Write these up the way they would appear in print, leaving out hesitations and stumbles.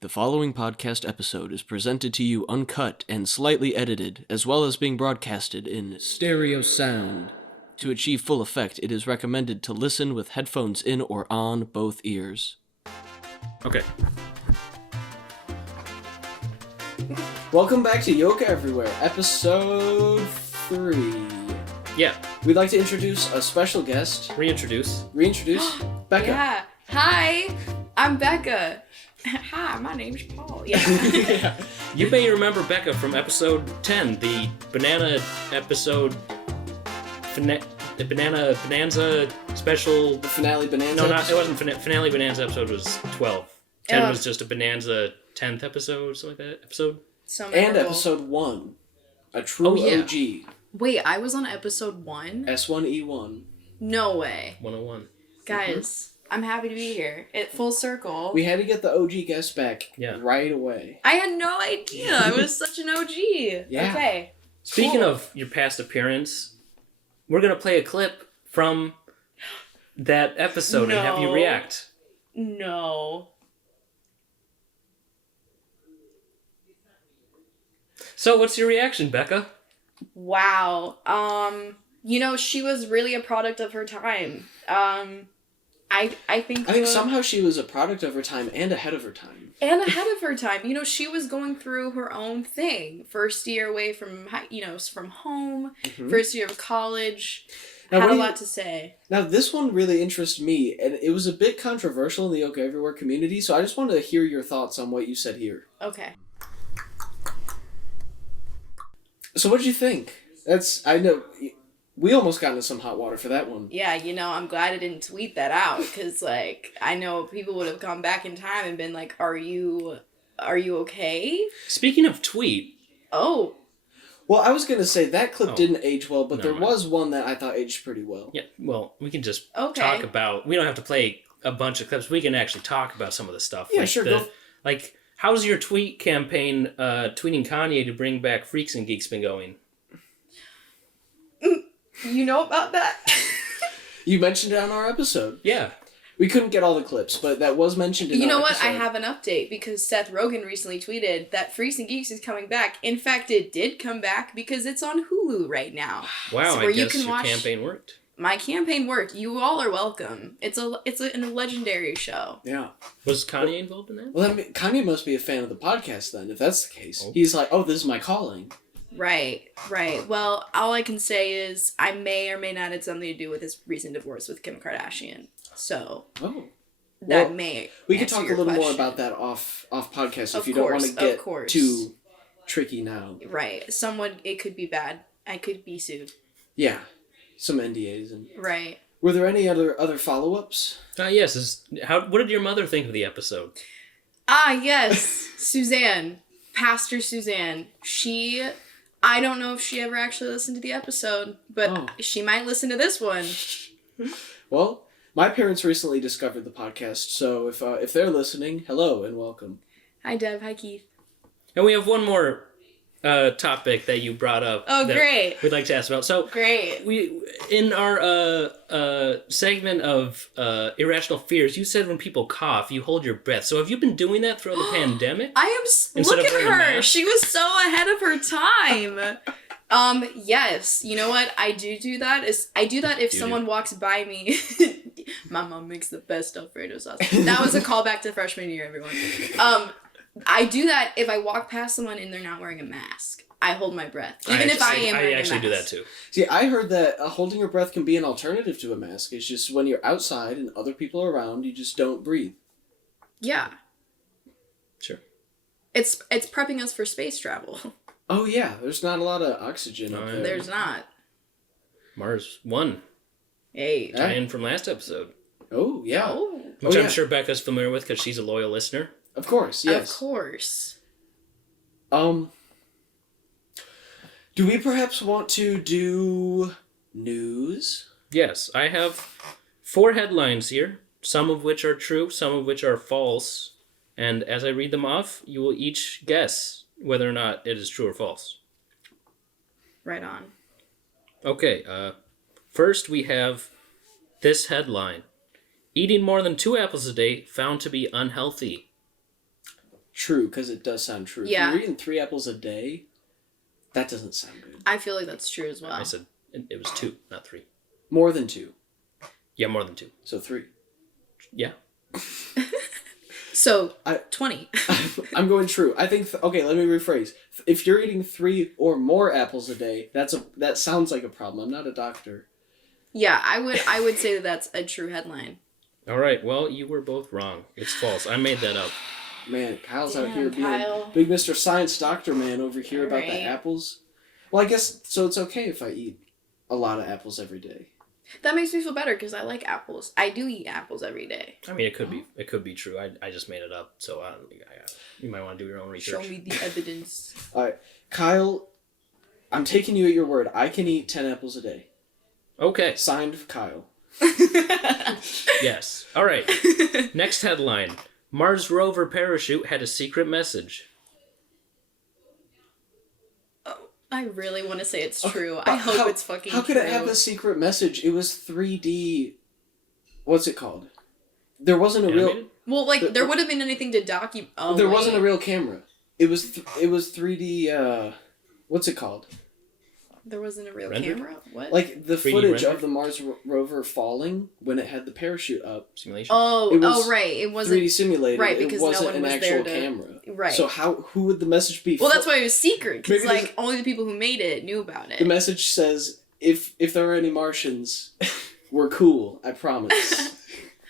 The following podcast episode is presented to you uncut and slightly edited, as well as being broadcasted in stereo sound. To achieve full effect, it is recommended to listen with headphones in or on both ears. Okay. Welcome back to Yolk Everywhere, episode 3. Yeah. We'd like to introduce a special guest. Reintroduce. Becca. Yeah. Hi, I'm Becca. Hi, my name's Paul. Yeah. Yeah. You may remember Becca from episode 10, the banana episode, the banana bonanza special. The finale bonanza. No, episode? it wasn't finale bonanza episode was 12. 10 was just a bonanza 10th episode, something like that episode. So And memorable. episode 1. A true OG. Wait, I was on episode 1? S1E1. No way. 101. Guys, I'm happy to be here. At full circle. We had to get the OG guest back right away. I had no idea. I was such an OG. Yeah. Okay. Speaking Cool. of your past appearance, we're going to play a clip from that episode and have you No. react. No. So what's your reaction, Becca? Wow. She was really a product of her time. I think Somehow she was a product of her time and ahead of her time. and ahead of her time. She was going through her own thing. First year away from, from home. Mhm. First year of college. Now, Had a lot to say. Now, this one really interests me, and it was a bit controversial in the Yolk Everywhere community, so I just wanted to hear your thoughts on what you said here. Okay. So what did you think? I know, we almost got into some hot water for that one. Yeah, I'm glad I didn't tweet that out, because, I know people would have come back in time and been like, are you okay? Speaking of tweet, Oh, Well, I was going to say, that clip Oh. didn't age well, but No, there no. was one that I thought aged pretty well. yeah, well, we can just okay. talk about, we don't have to play a bunch of clips, we can actually talk about some of the stuff. Yeah, sure, go. Like, how's your tweet campaign, tweeting Kanye to bring back Freaks and Geeks been going? You know about that? You mentioned it on our episode. Yeah. We couldn't get all the clips, but that was mentioned in You our know what? episode. I have an update because Seth Rogen recently tweeted that Freaks and Geeks is coming back. In fact, it did come back because it's on Hulu right now. Wow, So I where you guess can your watch- campaign worked. My campaign worked. You all are welcome. It's a legendary show. Yeah. Was Kanye involved in that? Well, Kanye must be a fan of the podcast then, if that's the case. Oh. He's like, oh, this is my calling. Right. Well, all I can say is I may or may not had something to do with his recent divorce with Kim Kardashian. So Oh. that Well, may We could answer talk a your little more question. about that off podcast if Of you don't want to course, of get course. too tricky now. Right. It could be bad. I could be sued. Yeah. Some NDAs. And Right. were there any other follow-ups? Yes. What did your mother think of the episode? Ah, yes. Suzanne. Pastor Suzanne. I don't know if she ever actually listened to the episode, but she might listen to this one. Well, my parents recently discovered the podcast, so if they're listening, hello and welcome. Hi, Deb. Hi, Keith. And we have one more topic that you brought up. Oh, that great. We'd like to ask about. So Great. we in our segment of irrational fears, you said when people cough, you hold your breath. So have you been doing that throughout the pandemic? Instead Look of at wearing a her. mask? She was so ahead of her time. Yes. You know what? I do that. I do that if someone walks by me. My mom makes the best Alfredo sauce. That was a callback to freshman year, everyone. I do that if I walk past someone and they're not wearing a mask. I hold my breath. Even if I am wearing a mask. I actually do that too. See, I heard that holding your breath can be an alternative to a mask. It's just when you're outside and other people are around, you just don't breathe. Yeah. Sure. It's prepping us for space travel. Oh yeah, there's not a lot of oxygen up Oh, there. yeah. There's not. Mars 1. Hey. Yeah. Tie-in from last episode. Oh yeah, Oh. Which yeah. I'm sure Becca's familiar with because she's a loyal listener. of course, yes. Of course. Do we perhaps want to do news? Yes, I have 4 headlines here, some of which are true, some of which are false. And as I read them off, you will each guess whether or not it is true or false. Right on. Okay, first we have this headline. Eating more than 2 apples a day found to be unhealthy. true because it does sound true. Yeah. If you're eating 3 apples a day, that doesn't sound good. I feel like that's true as well. I said it was 2, not 3. More than 2. Yeah, more than 2. So 3. Yeah. So, 20. I'm going true. I think, okay, let me rephrase. If you're eating 3 or more apples a day, that sounds like a problem. I'm not a doctor. Yeah, I would say that that's a true headline. All right. Well, you were both wrong. It's false. I made that up. Man, Kyle's out Damn, here being Kyle. big Mr. Science Doctor Man over here about the Alright. apples. Well, I guess, so it's okay if I eat a lot of apples every day. That makes me feel better because I like apples. I do eat apples every day. I mean, it could be true. I just made it up. So you might want to do your own research. Show me the evidence. Alright, Kyle, I'm taking you at your word. I can eat 10 apples a day. Okay. Signed, Kyle. Yes. All right. Next headline. Mars rover parachute had a secret message. I really want to say it's true. But I hope it's fucking true. How could it have a secret message? It was 3D... What's it called? There wasn't a Animated? real... Well, like, there would have been anything to document... Oh, there wait. wasn't a real camera. It was 3D... What's it called? There wasn't a real Rendered? camera? What? Like, the 3D footage rendered? of the Mars rover falling when it had the parachute up. Simulation? Oh, It was right. It wasn't... 3D simulated. Right, because it no wasn't one an was actual there to- camera. Right. So who would the message be? Well, that's why it was secret, because, Maybe like, only the people who made it knew about it. The message says, if there are any Martians, we're cool, I promise.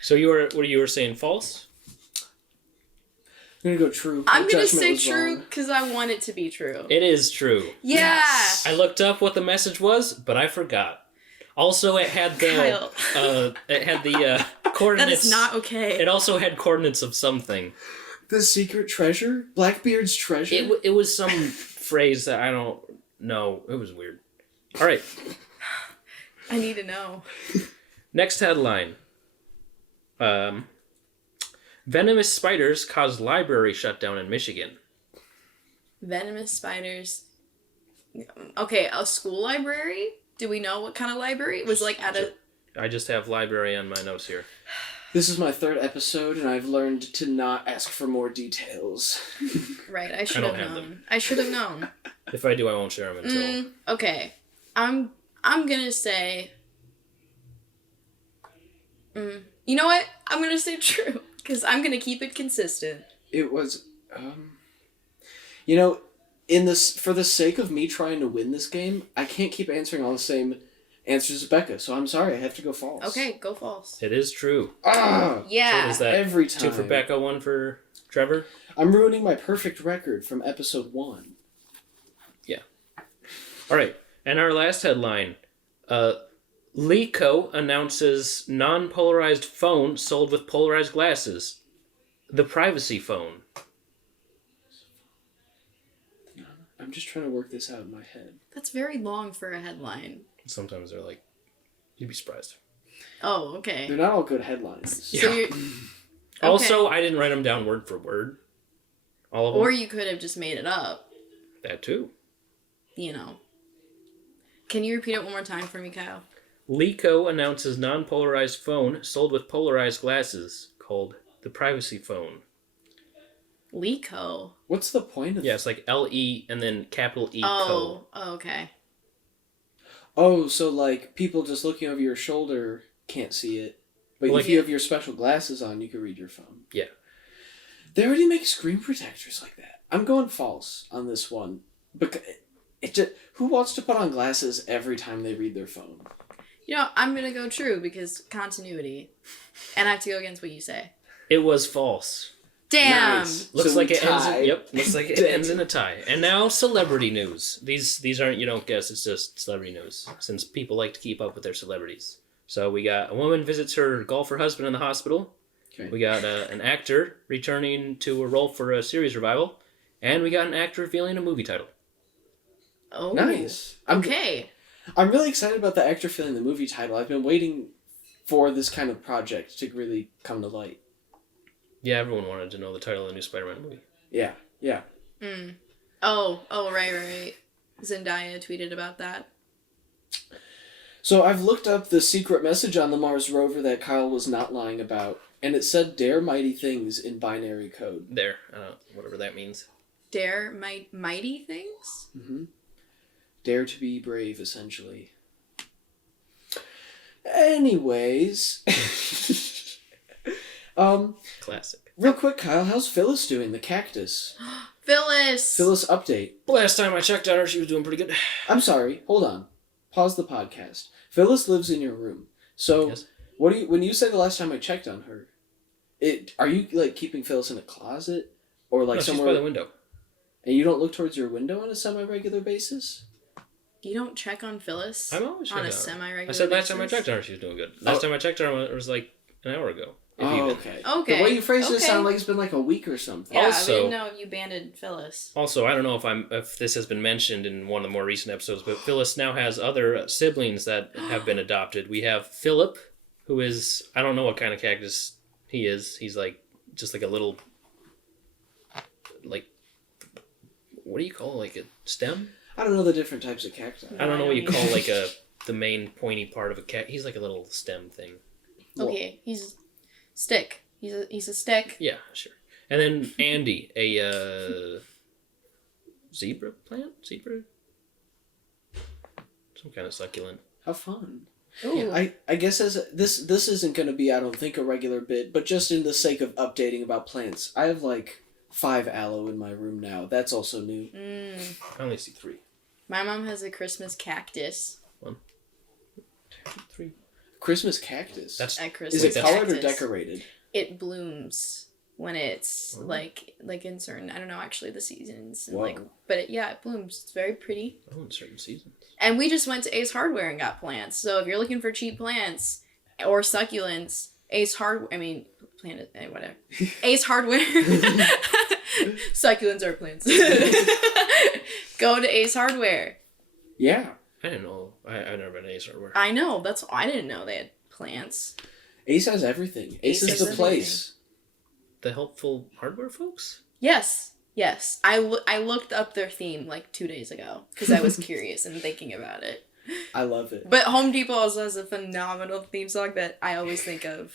So you were saying false? I'm gonna go true. I'm My gonna judgment say was true, wrong. because I want it to be true. It is true. Yeah! Yes. I looked up what the message was, but I forgot. Also, it had the Kyle. coordinates. That is not okay. It also had coordinates of something. The secret treasure? Blackbeard's treasure? It was some phrase that I don't know. It was weird. All right. I need to know. Next headline. Venomous spiders caused library shutdown in Michigan. Venomous spiders. Okay, a school library? Do we know what kind of library? It was like at a... I just have library on my notes here. This is my 3rd episode, and I've learned to not ask for more details. Right, I should don't have have known. them. I should have known. If I do, I won't share them until... Okay. I'm gonna say... You know what? I'm gonna say true. Because I'm gonna keep it consistent. It was, for the sake of me trying to win this game, I can't keep answering all the same answers as Becca, so I'm sorry, I have to go false. Okay, go false. It is true. Ah! Yeah. So is that Every time. 2 for Becca, 1 for Trevor? I'm ruining my perfect record from episode 1. All right. And our last headline. Leico announces non-polarized phone sold with polarized glasses. The privacy phone. I'm just trying to work this out in my head. That's very long for a headline. Sometimes they're like, you'd be surprised. Oh, okay. They're not all good headlines. So you're... Also, I didn't write them down word for word. All of them. Or you could have just made it up. That too. You know. Can you repeat it one more time for me, Kyle? Leico announces non-polarized phone sold with polarized glasses called the privacy phone. Leico? What's the point of Yeah, it's like L-E and then capital E Oh, okay. Oh, so like people just looking over your shoulder can't see it. But Like- if you have your special glasses on, you can read your phone. Yeah. They already make screen protectors like that. I'm going false on this one. Because it just, who wants to put on glasses every time they read their phone? You know, I'm gonna go true because continuity. And I have to go against what you say. It was false. Damn! Nice. Looks So like we it ends. tied. Looks like it ends in a tie. And now celebrity news. These aren't, you don't guess. It's just celebrity news. Since people like to keep up with their celebrities. So we got a woman visits her golfer husband in the hospital. Okay. We got an actor returning to a role for a series revival, and we got an actor revealing a movie title. Oh. Nice. Okay. I'm really excited about the actor filling the movie title. I've been waiting for this kind of project to really come to light. Yeah, everyone wanted to know the title of the new Spider-Man movie. Yeah. Oh, right. Zendaya tweeted about that. So I've looked up the secret message on the Mars rover that Kyle was not lying about. And it said dare mighty things in binary code. There, whatever that means. Dare mighty things? Mm-hmm. Dare to be brave, essentially. Anyways. Classic. Real quick, Kyle, how's Phyllis doing? The cactus. Phyllis! Phyllis update. Last time I checked on her, she was doing pretty good. I'm sorry. Hold on. Pause the podcast. Phyllis lives in your room. So, Yes. when you say the last time I checked on her, are you like keeping Phyllis in a closet or like No, somewhere? she's by the window. And you don't look towards your window on a semi-regular basis? You don't check on Phyllis I'm always on a checking on her. semi-regular I said last time I basis? checked on her, she was doing good. Last time I checked on her, it was like an hour ago. If Oh, even. okay. Okay. The way you phrased it Okay. sounded like it's been like a week or something. Yeah, Also- we didn't know you abandoned Phyllis. Also, I don't know if this has been mentioned in one of the more recent episodes, but Phyllis now has other siblings that have been adopted. We have Philip, who is, I don't know what kind of cactus he is. He's like just like a little, like, what do you call it? Like a stem? I don't know the different types of cacti. I don't know what you don't call either. like the main pointy part of a cat. He's like a little stem thing. Okay, he's stick. He's a stick. Yeah, sure. And then Andy, a zebra plant? Zebra? Some kind of succulent. How fun. Ooh. I guess as this isn't going to be, I don't think, a regular bit, but just in the sake of updating about plants, I have like 5 aloe in my room now. That's also new. I only see 3. My mom has a Christmas cactus. 1, 2, 3. Christmas cactus. That's A Is Christmas it colored or cactus. decorated? It blooms when it's Oh. like in certain, I don't know actually the seasons and Whoa. like, but it blooms. It's very pretty. Oh, in certain seasons. And we just went to Ace Hardware and got plants. So if you're looking for cheap plants or succulents, whatever. Ace Hardware. Succulents are plants. Go to Ace Hardware. Yeah. I didn't know. I've never been to Ace Hardware. I know. I didn't know they had plants. Ace has everything. Ace, Ace is has the place. The helpful hardware folks? Yes. I looked up their theme like 2 days ago because I was curious and thinking about it. I love it. But Home Depot also has a phenomenal theme song that I always think of.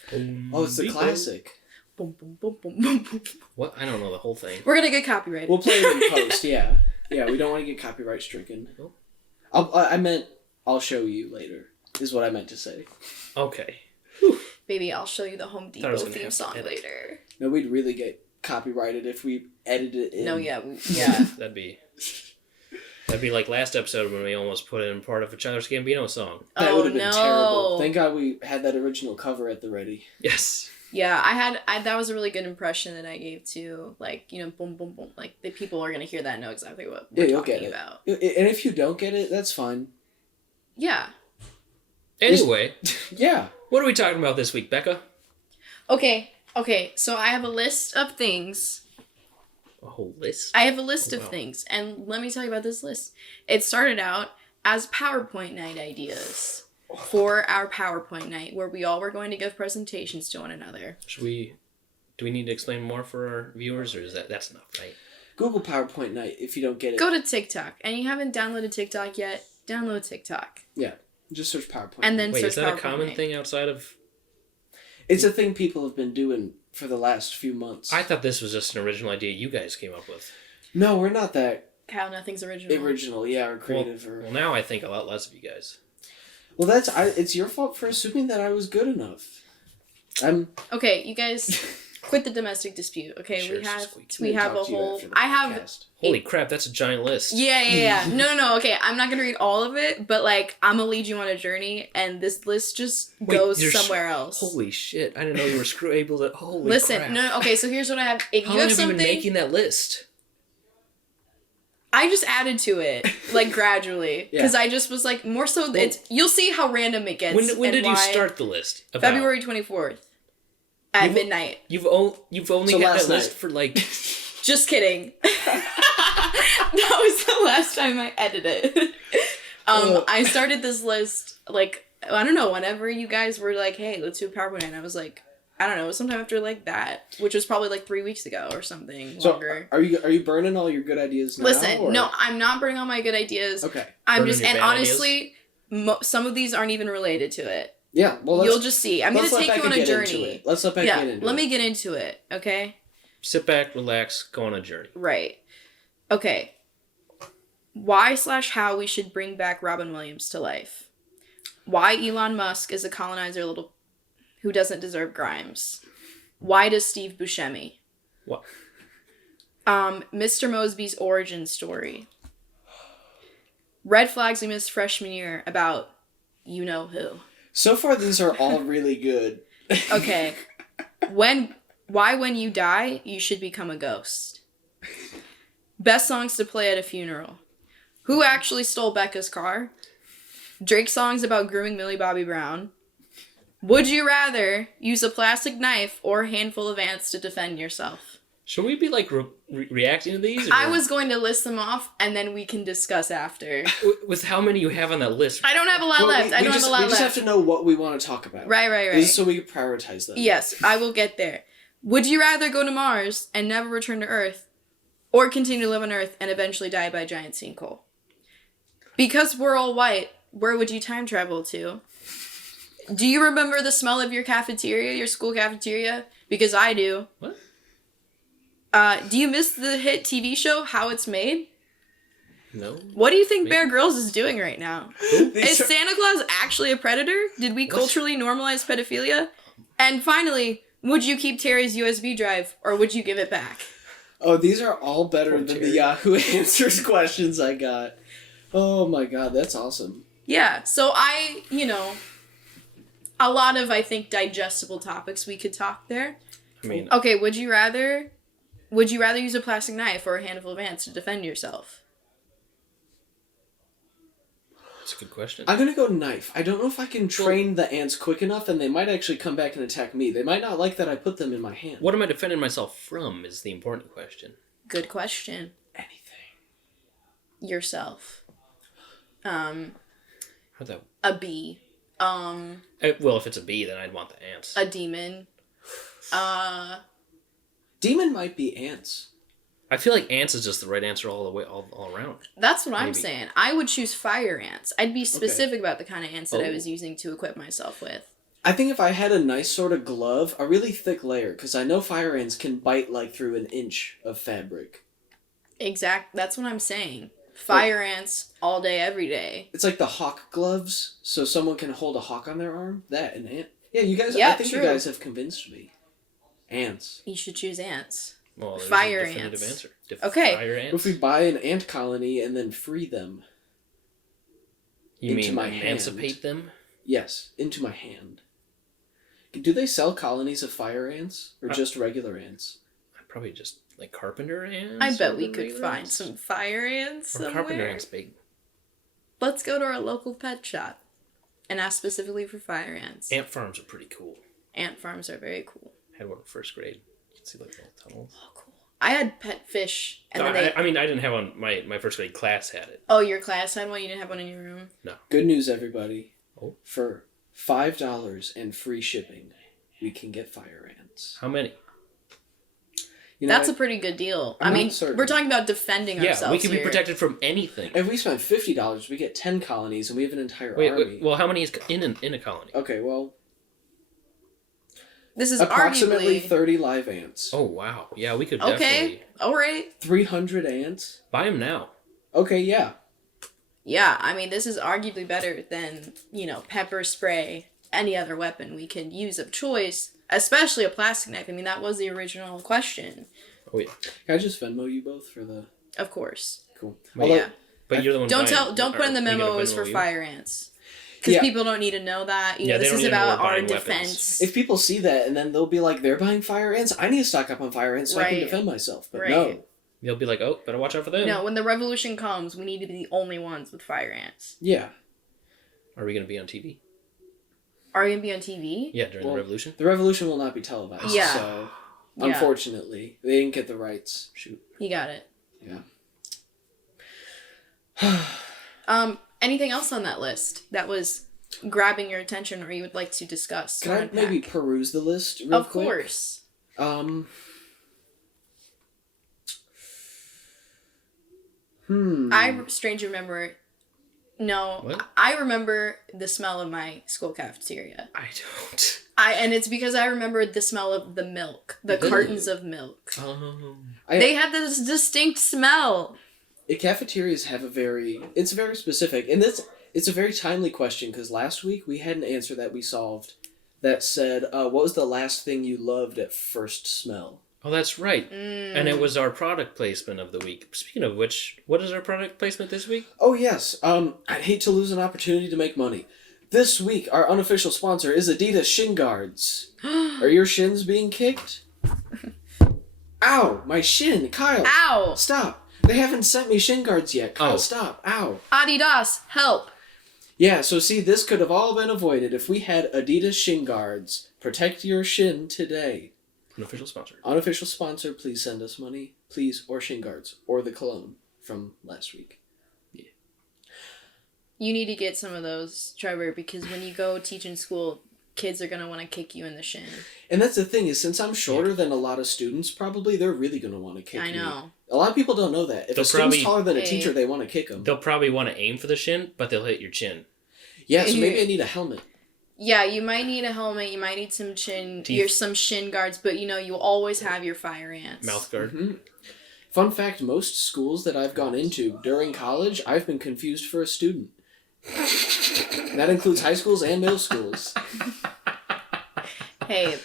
Oh, it's the classic. Boom, boom, boom, boom, boom, boom. What? I don't know the whole thing. We're gonna get copyrighted. We'll play it in post, yeah. Yeah, we don't want to get copyright stricken. Oh. I meant I'll show you later, is what I meant to say. Okay. Baby, I'll show you the Home I Depot was gonna theme have to song edit. later. No, we'd really get copyrighted if we edited it in. No, yeah. That'd be like last episode when we almost put in part of a Childish Gambino song. That Oh, would have been no. terrible. Thank God we had that original cover at the ready. Yes. Yeah, that was a really good impression that I gave to, like, you know, boom, boom, boom. Like, the people are gonna hear that and know exactly what we're You'll talking get it. about. And if you don't get it, that's fine. Yeah. Anyway, Yeah. what are we talking about this week, Becca? Okay, so I have a list of things. A whole list? I have a list Oh, of wow. things, and let me tell you about this list. It started out as PowerPoint night ideas for our PowerPoint night, where we all were going to give presentations to one another. Do we need to explain more for our viewers, or is that's enough, right? Google PowerPoint night if you don't get it. Go to TikTok, and you haven't downloaded TikTok yet, download TikTok. Yeah. Just search PowerPoint. And then Wait, search is that a PowerPoint common night. thing outside of... It's a thing people have been doing for the last few months. I thought this was just an original idea you guys came up with. No, we're not that Kyle, nothing's original. original, yeah, or creative. Well, now I think a lot less of you guys. Well, it's your fault for assuming that I was good enough. Okay, you guys, quit the domestic dispute. Okay, Sure, we have squeak. we have a Talk to you whole. after the I have. podcast. Holy crap, that's a giant list. Yeah. No. Okay, I'm not gonna read all of it, but like I'm gonna lead you on a journey, and this list just Wait, goes you're somewhere else. Holy shit, I didn't know you were able to... Holy Listen, crap. no. Okay, so here's what I have. If How you long have have you something, been making that list? I just added to it like gradually because I just was like more so. It's you'll see how random it gets. When and did you why. start the list? About? February 24th at midnight. You've only So had last that list night. for like... Just kidding. That was the last time I edited. I started this list, like, I don't know, whenever you guys were like, hey, let's do a PowerPoint, and I was like, I don't know, sometime after like that, which was probably like 3 weeks ago or something So, longer. are you burning all your good ideas now? Listen, or? no, I'm not burning all my good ideas. Okay. I'm Burning just, your and bad honestly, some of these aren't even related to it. Yeah, well, You'll just see. I'm going to take you on a journey. Let's let Becca get into it. Let me get into it, okay? Sit back, relax, go on a journey. Right. Okay. Why/how we should bring back Robin Williams to life. Why Elon Musk is a colonizer who doesn't deserve Grimes. Why does Steve Buscemi? What? Mr. Mosby's origin story. Red flags we missed freshman year about you know who. So far, these are all really good. Okay. Why when you die, you should become a ghost. Best songs to play at a funeral. Who actually stole Becca's car? Drake songs about grooming Millie Bobby Brown. Would you rather use a plastic knife or a handful of ants to defend yourself? Should we be like reacting to these? I was going to list them off and then we can discuss after. With how many you have on that list? I don't have a lot left. We just have to know what we want to talk about. Right. This is so we can prioritize them. Yes, I will get there. Would you rather go to Mars and never return to Earth, or continue to live on Earth and eventually die by a giant sinkhole? Because we're all white, where would you time travel to? Do you remember the smell of your cafeteria, your school cafeteria? Because I do. What? Do you miss the hit TV show How It's Made? No. What do you think Bear Grylls is doing right now? Is Santa Claus actually a predator? Did we culturally normalize pedophilia? And finally, would you keep Terry's USB drive or would you give it back? Oh, these are all better than the Yahoo Answers questions I got. Oh my god, that's awesome. Yeah, so a lot of, I think, digestible topics we could talk there. I mean... Okay, would you rather use a plastic knife or a handful of ants to defend yourself? That's a good question. I'm gonna go knife. I don't know if I can train the ants quick enough, and they might actually come back and attack me. They might not like that I put them in my hand. What am I defending myself from is the important question. Good question. Anything. Yourself. How'd that... A bee. Well, if it's a bee, then I'd want the ants. A demon. Demon might be ants. I feel like ants is just the right answer all the way, all around. That's what I'm Maybe. saying. I would choose fire ants. I'd be specific about the kind of ants that I was using to equip myself with. I think if I had a nice sort of glove, a really thick layer, because I know fire ants can bite like through an inch of fabric. That's what I'm saying. Fire ants all day, every day. It's like the hawk gloves, so someone can hold a hawk on their arm. That and ant. Yeah, you guys. Yeah, I think true. you guys have convinced me. Ants. You should choose ants. Well, there's fire a definitive ants. Answer. Okay. Fire ants. What if we buy an ant colony and then free them? You into mean my hand? emancipate them? Yes, into my hand. Do they sell colonies of fire ants or just regular ants? Probably just like carpenter ants. I bet or we could regular find ants? some fire ants Or somewhere. carpenter ants big. Let's go to our local pet shop and ask specifically for fire ants. Ant farms are pretty cool. Ant farms are very cool. Had one in first grade. You can see like little tunnels. Oh, cool. I had pet fish. And No, then I mean, I didn't have one. My first grade class had it. Oh, your class had one? You didn't have one in your room? No. Good news, everybody. Oh. For $5 and free shipping, we can get fire ants. How many? You know, That's a pretty good deal. I'm I mean, not certain. we're talking about defending Yeah, ourselves we can be here. protected from anything. If we spend $50, we get 10 colonies, and we have an entire Wait, army. well, how many is in a colony? Okay, well, This is approximately arguably... 30 live ants. Oh wow, yeah, we could Okay, definitely alright. 300 ants? buy them now. Okay, yeah. Yeah, I mean, this is arguably better than, pepper spray, any other weapon we can use of choice, especially a plastic knife. I mean, that was the original question. Oh yeah, Can I just Venmo you both for the... Of course. Cool. Wait, Although, Yeah. but you're the one. Don't buying, put in the are we gonna memo it was Venmo for you? fire ants. Because Yeah. people don't need to know that. Yeah, they This don't is need to know about we're our buying weapons. defense. if people see that and then they'll be like, they're buying fire ants, I need to stock up on fire ants so I can Right. defend myself. But Right. no. They'll be like, oh, better watch out for them. No, when the revolution comes, we need to be the only ones with fire ants. Yeah. Are we gonna be on TV? Are we going to be on TV? Yeah, during Well, the revolution. The revolution will not be televised. Yeah. So, Yeah. unfortunately, they didn't get the rights. Shoot. You got it. Yeah. Anything else on that list that was grabbing your attention or you would like to discuss? Can or I unpack? maybe peruse the list real Of quick? course. Hmm. I strangely remember No, What? I remember the smell of my school cafeteria. I don't. And it's because I remember the smell of the milk, the Really? cartons of milk. I- They had this distinct smell. Cafeterias have it's very specific, and it's a very timely question because last week we had an answer that we solved that said, what was the last thing you loved at first smell? Oh, that's right. And it was our product placement of the week. Speaking of which, what is our product placement this week? Oh yes, I'd hate to lose an opportunity to make money. This week, our unofficial sponsor is Adidas Shin Guards. Are your shins being kicked? Ow, my shin, Kyle. Ow! Stop. They haven't sent me shin guards yet. Kyle, Oh. stop. Ow. Adidas, help! Yeah, so see, this could have all been avoided if we had Adidas Shin Guards. Protect your shin today. Unofficial sponsor. Unofficial sponsor, please send us money. Please, or shin guards. Or the cologne from last week. You need to get some of those, Trevor, because when you go teach in school, kids are going to want to kick you in the shin. And that's the thing, is since I'm shorter than a lot of students, probably they're really going to want to kick me. I know. A lot of people don't know that. If They'll a student's probably- taller than a Hey. teacher, they want to kick them. They'll probably want to aim for the shin, but they'll hit your chin. Yeah, so maybe I need a helmet. Yeah, you might need a helmet, you might need some Teeth. some shin guards, but you always have your fire ants. Mouth guard. Mhm. Fun fact, most schools that I've gone into during college, I've been confused for a student. And that includes high schools and middle schools. Hey,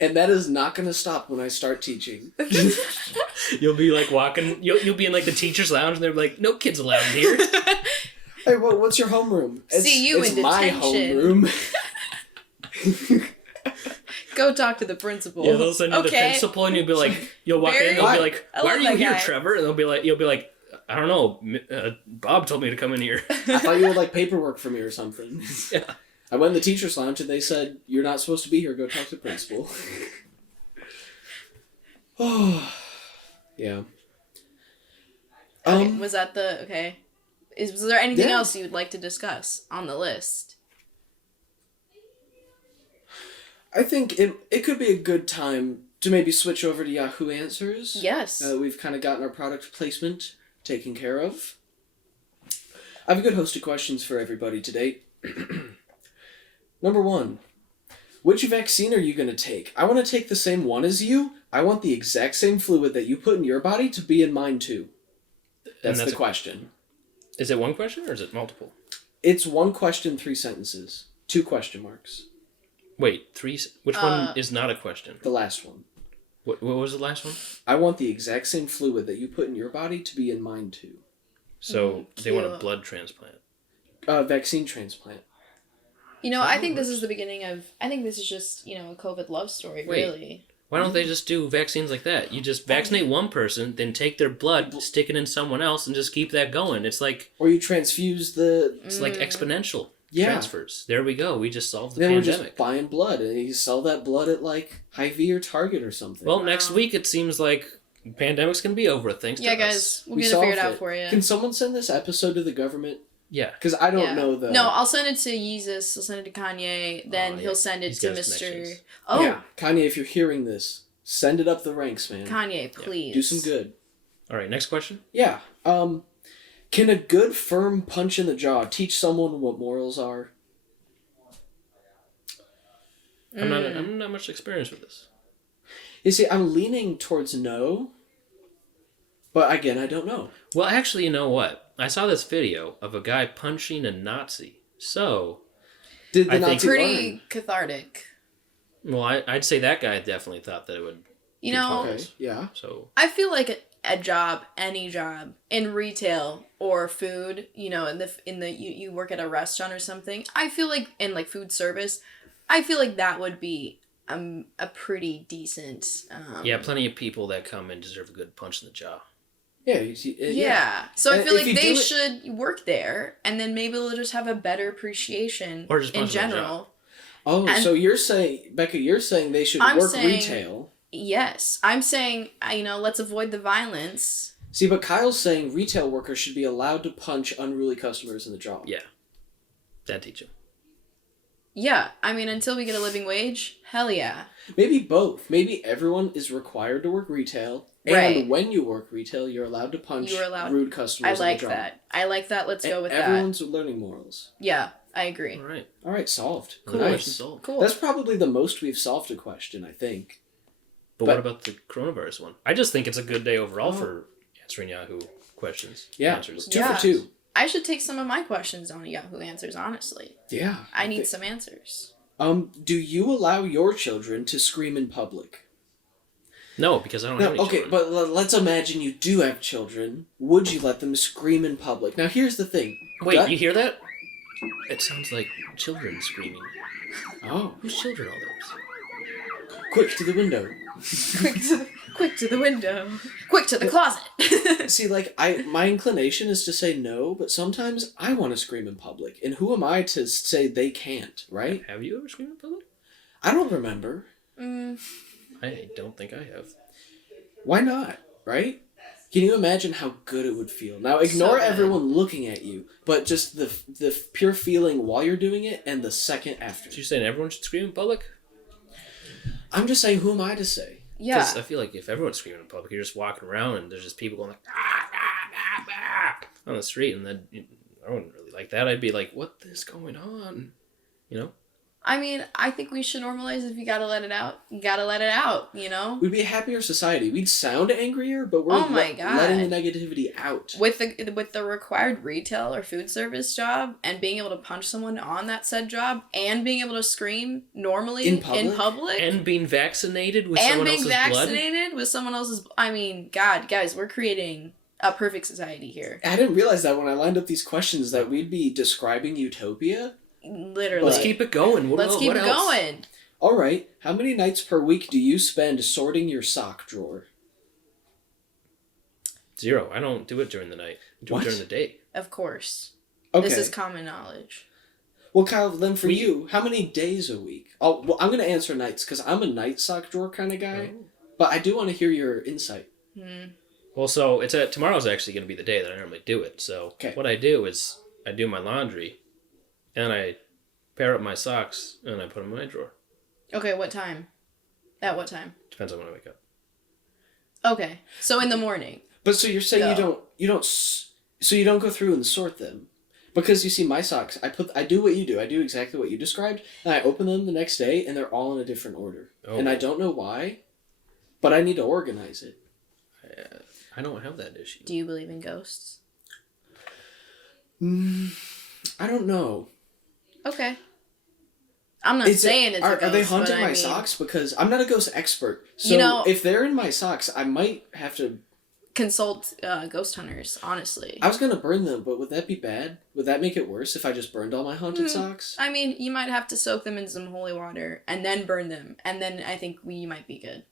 And that is not going to stop when I start teaching. You'll be like walking. You'll be in like the teacher's lounge, and they're like, "No kids allowed in here." Hey, what's your homeroom? See you it's in my detention. homeroom. go talk to the principal. Yeah, they'll send you the principal, and you'll be like, you'll walk in, and they'll be like, I "Why love are you that here, guy. Trevor?" And you'll be like, "I don't know. Bob told me to come in here." I thought you had like paperwork for me or something. Yeah. I went in the teacher's lounge and they said, "You're not supposed to be here. Go talk to the principal." Oh, yeah. Okay, was that the okay? Was there anything Yeah. else you would like to discuss on the list? I think it could be a good time to maybe switch over to Yahoo Answers. Yes. We've kind of gotten our product placement taken care of. I have a good host of questions for everybody today. Number 1. Which vaccine are you going to take? I want to take the same one as you. I want the exact same fluid that you put in your body to be in mine too. That's the question. Is it one question or is it multiple? It's 1 question, 3 sentences. 2 question marks. Wait, 3. Which one is not a question? The last one. What was the last one? I want the exact same fluid that you put in your body to be in mine too. So they want a cute. blood transplant. Vaccine transplant. I think this is the beginning of. I think this is just a COVID love story. Wait. Really. Why don't they just do vaccines like that? You just vaccinate one person, then take their blood, stick it in someone else, and just keep that going. It's like Or you transfuse the... it's like exponential Yeah. transfers. There we go. We just solved the Then we're pandemic. just buying blood, and you sell that blood at like Hy-Vee or Target or something. Well, next week it seems like pandemic's gonna be over. Thanks Yeah, to guys, us. we'll get it figured solved out for you. Can someone send this episode to the government? Yeah. Because I don't Yeah. know the... No, I'll send it to Yeezus. I'll send it to Kanye. Then Oh, yeah. he'll send it He's to got his Mr. connections. Oh, Yeah. Kanye, if you're hearing this, send it up the ranks, man. Kanye, please. Do some good. All right. Next question. Yeah. Can a good, firm punch in the jaw teach someone what morals are? I'm not much experience with this. You see, I'm leaning towards no. But again, I don't know. Well, actually, you know what? I saw this video of a guy punching a Nazi. So, Did the I think- Nazi Pretty learn? cathartic. well, I'd say that guy definitely thought that it would. You be know, fun. Okay, yeah. So, I feel like a job, any job in retail or food, you work at a restaurant or something. I feel like in like food service, I feel like that would be a pretty decent. yeah, plenty of people that come and deserve a good punch in the jaw. Yeah, you see, Yeah. So I And feel if like you they do it- should work there, and then maybe they'll just have a better appreciation Or just in punch them in the general. Oh, And- so you're saying, Becca, you're saying they should I'm work saying- retail. Yes, I'm saying let's avoid the violence. See, but Kyle's saying retail workers should be allowed to punch unruly customers in the jaw. Yeah. That'd teach him. Yeah, I mean, until we get a living wage, hell yeah. Maybe both. Maybe everyone is required to work retail, Right. and when you work retail, you're allowed to punch rude customers. I in the like jaw. that. I like that. Let's go with that. Everyone's learning morals. Yeah, I agree. All right, solved. Cool. Nice. Cool. That's probably the most we've solved a question, I think. But what about the coronavirus one? I just think it's a good day overall for answering Yahoo questions. Yeah, Answers. 2 for 2. I should take some of my questions on Yahoo Answers, honestly. Yeah. I need some answers. Do you allow your children to scream in public? No, because I don't have any children. But let's imagine you do have children. Would you let them scream in public? Now, here's the thing. Wait, you hear that? It sounds like children screaming. Oh. Whose children are those? Quick to the window. Quick to the window. Quick to the closet. See, my inclination is to say no, but sometimes I want to scream in public. And who am I to say they can't, right? Have you ever screamed in public? I don't remember. I don't think I have. Why not, right? Can you imagine how good it would feel? Now, ignore everyone looking at you, but just the pure feeling while you're doing it and the second after. So you're saying everyone should scream in public? I'm just saying, who am I to say? Yeah. Because I feel like if everyone's screaming in public, you're just walking around and there's just people going like, ah, ah, ah, ah, on the street, and then I wouldn't really like that. I'd be like, what is going on? You know? I mean, I think we should normalize if you gotta let it out. You gotta let it out, you know? We'd be a happier society. We'd sound angrier, but we're letting the negativity out. With the required retail or food service job, and being able to punch someone on that said job, and being able to scream normally in public and being vaccinated with someone else's blood. I mean, God, guys, we're creating a perfect society here. I didn't realize that when I lined up these questions that we'd be describing utopia. Literally. Let's keep it going. Let's keep it going. All right. How many nights per week do you spend sorting your sock drawer? 0. I don't do it during the night. I do it during the day. Of course. Okay. This is common knowledge. Well, Kyle, then for you, how many days a week? I'm going to answer nights because I'm a night sock drawer kind of guy. Oh. But I do want to hear your insight. Well, so tomorrow's actually going to be the day that I normally do it. So what I do is I do my laundry. And I pair up my socks and I put them in my drawer. Okay, what time? At what time? Depends on when I wake up. Okay, so in the morning. But so you're saying you don't go through and sort them, because you see my socks. I do what you do. I do exactly what you described, and I open them the next day, and they're all in a different order. Oh. And I don't know why, but I need to organize it. I don't have that issue. Do you believe in ghosts? I don't know. Okay. I'm not saying it's a ghost. Are they haunting my socks? Because I'm not a ghost expert. So if they're in my socks, I might have to consult ghost hunters, honestly. I was going to burn them, but would that be bad? Would that make it worse if I just burned all my haunted socks? I mean, you might have to soak them in some holy water and then burn them. And then I think you might be good.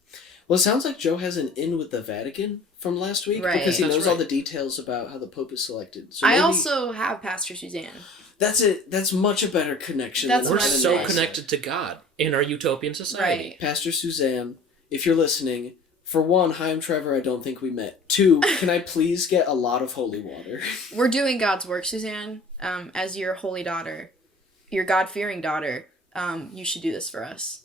Well, it sounds like Joe has an in with the Vatican from last week. Right. Because he knows all the details about how the Pope is selected. So I also have Pastor Suzanne. That's it. That's much a better connection. We're so connected to God in our utopian society. Right. Pastor Suzanne, if you're listening, for one, hi, I'm Trevor. I don't think we met. 2, can I please get a lot of holy water? We're doing God's work, Suzanne. As your holy daughter, your God-fearing daughter, you should do this for us.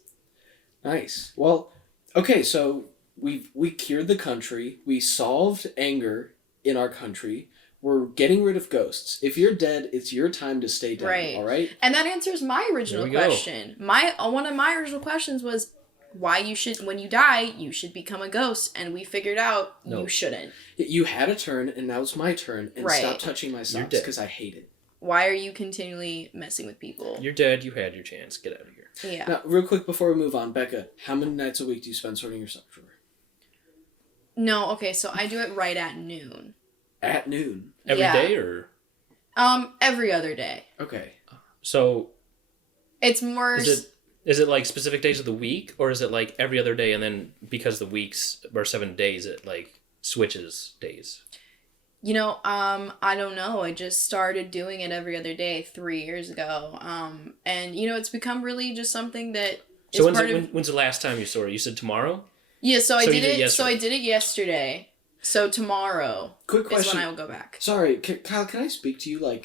Nice. Well, okay, so we cured the country. We solved anger in our country. We're getting rid of ghosts. If you're dead, it's your time to stay dead, all right? And that answers my original question. One of my original questions was why when you die, you should become a ghost, and we figured out you shouldn't. You had a turn, and now it's my turn, and stop touching my socks because I hate it. Why are you continually messing with people? You're dead. You had your chance. Get out of here. Yeah. Now, real quick before we move on, Becca, how many nights a week do you spend sorting your sock drawer? No, okay, so I do it right at noon. At noon? Every day or? Every other day. Okay. So. It's more. Is it like specific days of the week, or is it like every other day, and then because the weeks are 7 days, it like switches days? I don't know. I just started doing it every other day 3 years ago. And it's become really just something that. So when's the last time you sorted? You said tomorrow? Yeah. So I did it. So I did it yesterday. So tomorrow quick question. Is when I will go back. Sorry, Kyle, can I speak to you,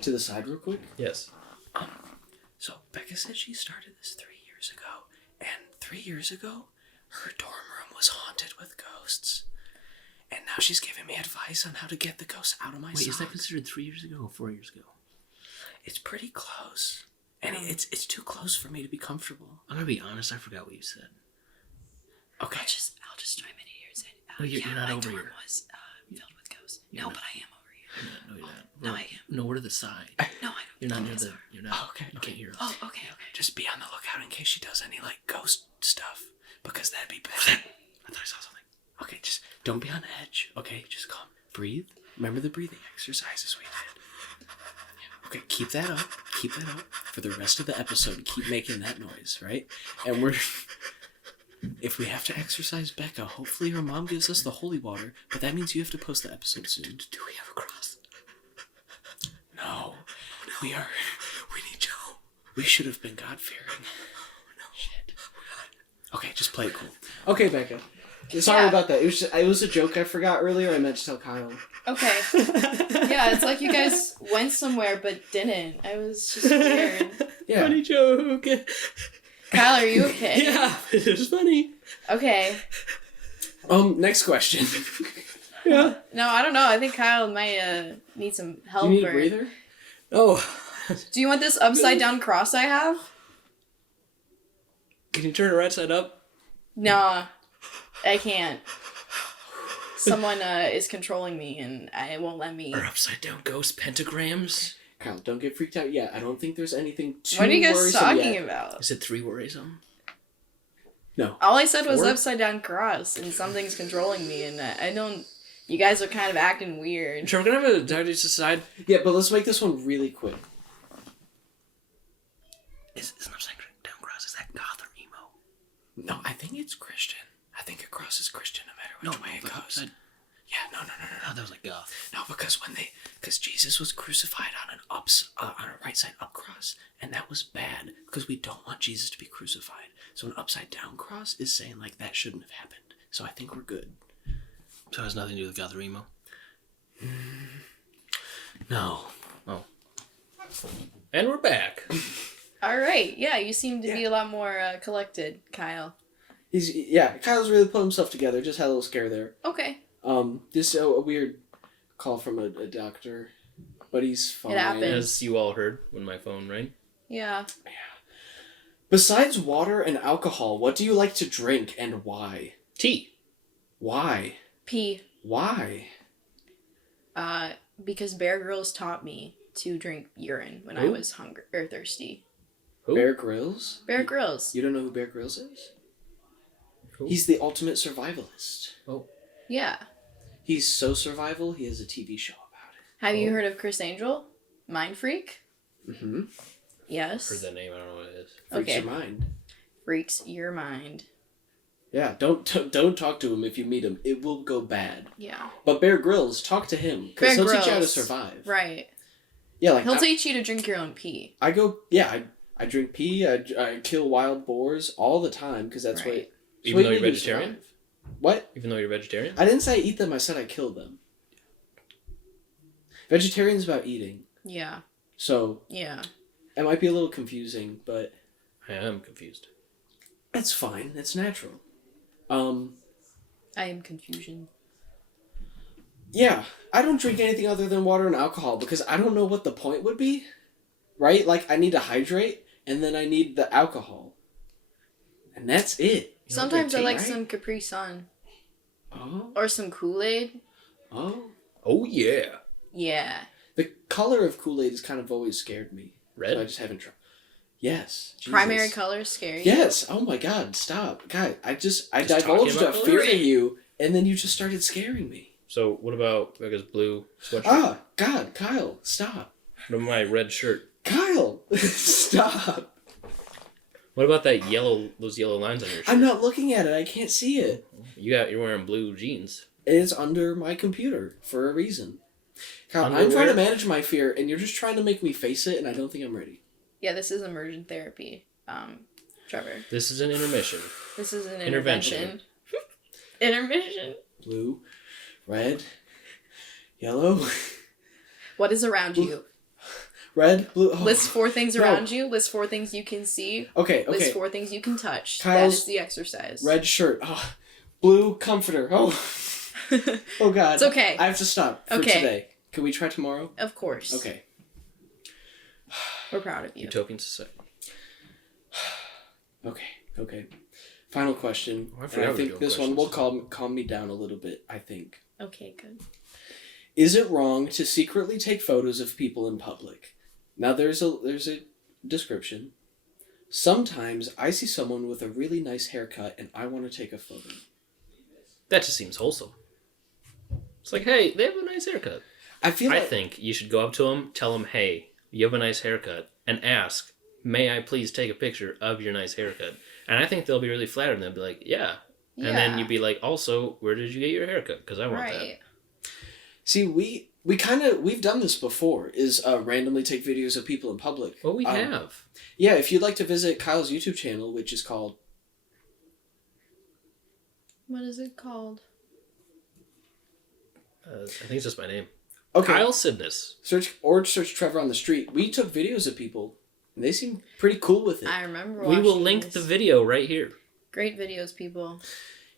to the side real quick? Yes. So Becca said she started this 3 years ago, and 3 years ago, her dorm room was haunted with ghosts. And now she's giving me advice on how to get the ghosts out of my Wait, sock. is that considered 3 years ago or 4 years ago? It's pretty close. And it's too close for me to be comfortable. I'm gonna be honest, I forgot what you said. Okay. I'll just chime in here and say, No, you're not my over dorm here. was filled with ghosts. You're No, not. but I am over here. No, you're not. No, I am. No, we're to the side. No, I don't. You're not near Yes, the. sir. You're not. Oh, okay, You okay. can't hear us. Oh, okay. Just be on the lookout in case she does any, like, ghost stuff. Because that'd be bad. I thought I saw something. Okay, just don't be on edge. Okay, just calm. Breathe. Remember the breathing exercises we did. Okay, keep that up. Keep that up for the rest of the episode. Keep making that noise, right? And we're... If we have to exercise Becca, hopefully her mom gives us the holy water, but that means you have to post the episode soon. Do we have a cross? No. We need Joe. We should have been God-fearing. No. Shit. Okay, just play it cool. Okay, Becca. Sorry about that. It was a joke I forgot earlier. I meant to tell Kyle. Okay. Yeah, it's like you guys went somewhere but didn't. I was just weird. Yeah. Funny joke. Kyle, are you okay? Yeah, it was funny. Okay. Next question. Yeah. No, I don't know. I think Kyle might need some help. You need a or... breather? Oh. Do you want this upside down cross I have? Can you turn it right side up? Nah, I can't. Someone is controlling me and it won't let me. Or upside down ghost pentagrams? Kyle, don't get freaked out yet. I don't think there's anything too What are you guys worrisome talking yet. about? Is it 3 worrisome? No. All I said was 4? upside down cross and something's controlling me and I don't. You guys are kind of acting weird. Trevor, can I have a Dynasty side? Yeah, but let's make this one really quick. Is an upside down cross, is that goth or emo? No, I think it's Christian. I think a cross is Christian no matter which way it goes. Upside... Yeah, no. Oh, that was like goth. No, because Jesus was crucified on a right side up cross, and that was bad because we don't want Jesus to be crucified. So an upside down cross is saying like that shouldn't have happened. So I think we're good. So it has nothing to do with goth or emo? No. Oh. And we're back. All right. Yeah, you seem to be a lot more collected, Kyle. Kyle's really put himself together. Just had a little scare there. Okay. This a weird call from a doctor, but he's fine. It happens. As you all heard when my phone rang. Yeah. Besides water and alcohol, what do you like to drink and why? Tea. Why? P. Why? Because Bear Grylls taught me to drink urine when I Who? was hungry or thirsty. Who? Bear Grylls? Bear Grylls. You don't know who Bear Grylls is? Who? He's the ultimate survivalist. Oh. Yeah. He's so survival, he has a TV show about Have you heard of Chris Angel? Mind Freak? it. Mm-hmm. Yes. Heard that name. I don't know what it is. Freaks Okay. your mind. Freaks your mind. Yeah, don't talk to him if you meet him. It will go bad. Yeah. But Bear Grylls, talk to him. Because Bear he'll teach you how to Grylls. survive. Right. Yeah, like He'll teach you to drink your own pee. I drink pee, I kill wild boars all the time because that's Right. what... Even though you're vegetarian? What? Even though you're vegetarian? I didn't say I eat them, I said I killed them. Vegetarian's about eating. Yeah. So, Yeah. it might be a little confusing, but I am confused. it's fine. It's natural. I am confusion. Yeah, I don't drink anything other than water and alcohol because I don't know what the point would be, right? Like, I need to hydrate, and then I need the alcohol. And that's it. You don't Sometimes I drink like tea, right? some Capri Sun. Oh, Or some Kool-Aid. oh. Oh, yeah. Yeah. The color of Kool-Aid has kind of always scared me. Red? So I just haven't tried. Yes. Jesus. Primary colors scary. Yes. Oh my God. Stop, guy. I Just divulged talking a about fear colors? in you, and then you just started scaring me. So, what about Becca's blue sweatshirt? Ah, God, Kyle, stop. What about my red shirt? Kyle, stop. What about those yellow lines on your shirt? I'm not looking at it. I can't see it. You're wearing blue jeans. It's under my computer for a reason. Kyle, I'm trying to manage my fear, and you're just trying to make me face it, and I don't think I'm ready. Yeah, this is immersion therapy. Trevor. This is an intermission. This is an Intervention. Intermission. Blue, red, yellow. What is around you? Red, blue. Oh. List 4 things No. around you. List 4 things you can see. Okay. List 4 things you can touch. Kyle's that is the exercise. Red shirt. Oh. Blue comforter. Oh. Oh God. It's okay. I have to stop for today. Can we try tomorrow? Of course. Okay. We're proud of you. Utopian society. Okay. Final question. Oh, I And forgot I we think were this doing one will questions. calm me down a little bit, I think. Okay, good. Is it wrong to secretly take photos of people in public? Now there's a description. Sometimes I see someone with a really nice haircut and I want to take a photo. That just seems wholesome. It's like, hey, they have a nice haircut. I think you should go up to them, tell them, hey, you have a nice haircut, and ask, may I please take a picture of your nice haircut? And I think they'll be really flattered, and they'll be like, yeah. And then you'd be like, also, where did you get your haircut? Because I want that. See, we've done this before, is randomly take videos of people in public. Well, we have. Yeah, if you'd like to visit Kyle's YouTube channel, which is called... What is it called? I think it's just my name. Okay. Kyle Sidness. Search Trevor on the street. We took videos of people, and they seem pretty cool with it. I remember We will watching link this. the video right here. Great videos, people.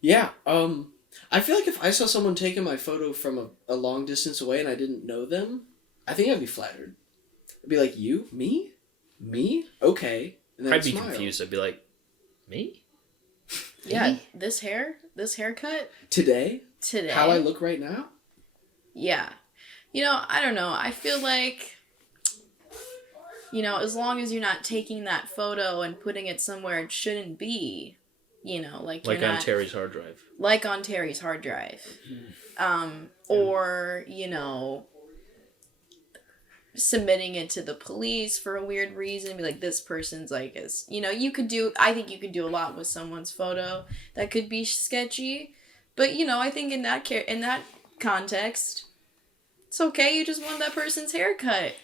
Yeah, I feel like if I saw someone taking my photo from a long distance away and I didn't know them, I think I'd be flattered. I'd be like, you? Me? Me? Okay. And then I'd be smile. confused. I'd be like, me? Yeah, this haircut Today? today. How I look right now? Yeah. I don't know. I feel like, as long as you're not taking that photo and putting it somewhere it shouldn't be, like you're Like not... on Terry's hard drive. Like on Terry's hard drive. Or, submitting it to the police for a weird reason. Be like, this person's like, I think you could do a lot with someone's photo that could be sketchy. But, I think in that context, it's okay. You just want that person's haircut.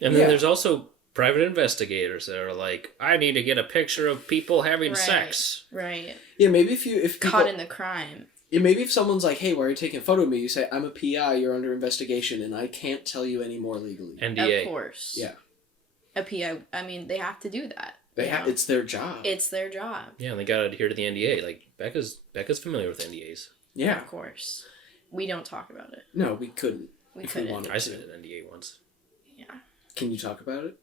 And then there's also private investigators that are like, I need to get a picture of people having sex. Right. Yeah, maybe if people, caught in the crime. Yeah, maybe if someone's like, hey, why are you taking a photo of me? You say, I'm a PI, you're under investigation, and I can't tell you any more legally. NDA. Of course. Yeah. A PI, they have to do that. It's their job. It's their job. Yeah, and they gotta adhere to the NDA. Like, Becca's familiar with NDAs. Yeah. Of course. We don't talk about it. No, we couldn't. We if couldn't. We wanted I to. signed an NDA once. Yeah. Can you talk about it?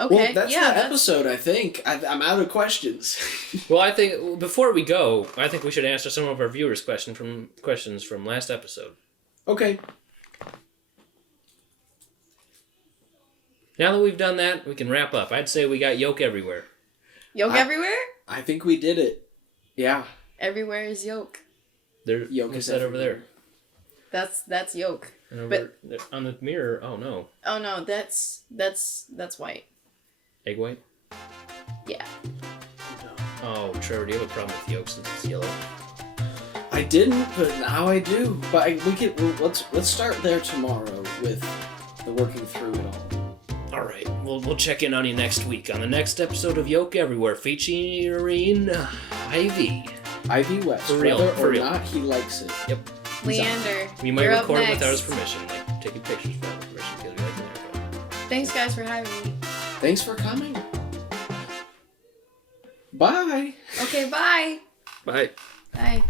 Okay. Well, that's the episode, I think. I'm out of questions. Well, I think before we go, I think we should answer some of our viewers' questions from last episode. Okay. Now that we've done that, we can wrap up. I'd say we got Yolk Everywhere. Yolk everywhere? I think we did it. Yeah. Everywhere is yolk. Yolk what's is that over there? That's yolk. And over But- there, on the mirror, oh no. Oh no, that's white. Egg white? Yeah. Oh, Trevor, do you have a problem with yolk since it's yellow? I didn't, but now I do. But let's start there tomorrow with the working through it all. All right, we'll check in on you next week on the next episode of Yolk Everywhere featuring Ivy. Ivy West. For real, Whether for or real. not he likes it. Yep. Leander. We might you're up record next. without his permission, like taking pictures without his permission because we like the haircut. Thanks guys for having me. Thanks for coming. Bye. Okay, bye. Bye. Bye.